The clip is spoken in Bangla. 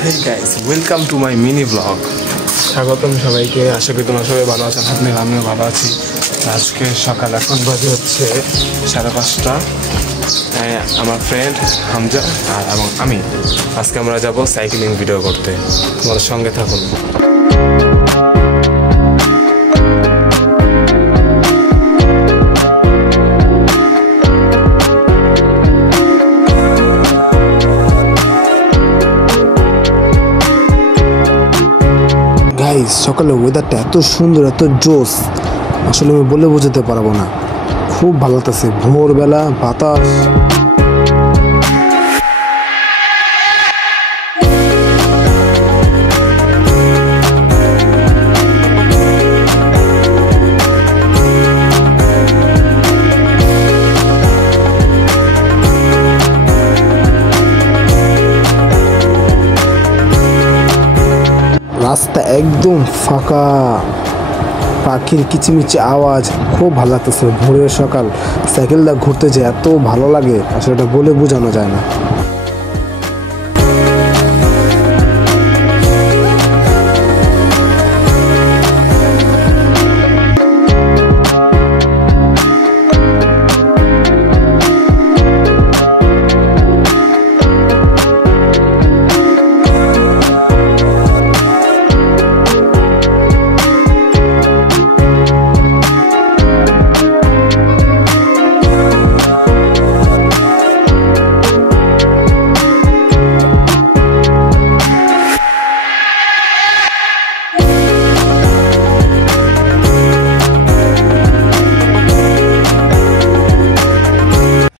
Hey guys, welcome to my mini vlog. স্বাগতম সবাইকে। আশা করি তোমরা সবাই ভালো আছেন। আমিও ভালো আছি। আজকে সকাল এখন বাজে হচ্ছে 5:30। আমার ফ্রেন্ড হামজা এবং আমি আজকে আমরা যাব সাইক্লিং ভিডিও করতে। তোমাদের সঙ্গে থাকুন। সকালে ওয়েদারটা এত সুন্দর, এত জোস, আসলে আমি বলে বোঝাতে পারবো না। খুব ভালো লাগতেছে, ভোরবেলা বাতাস। রাস্তা একদম ফাঁকা, পাখির কিচিমিচি আওয়াজ, খুব ভালো লাগতেছে। ভোরের সকাল সাইকেলটা ঘুরতে যে এত ভালো লাগে আসলে এটা বলে বোঝানো যায় না।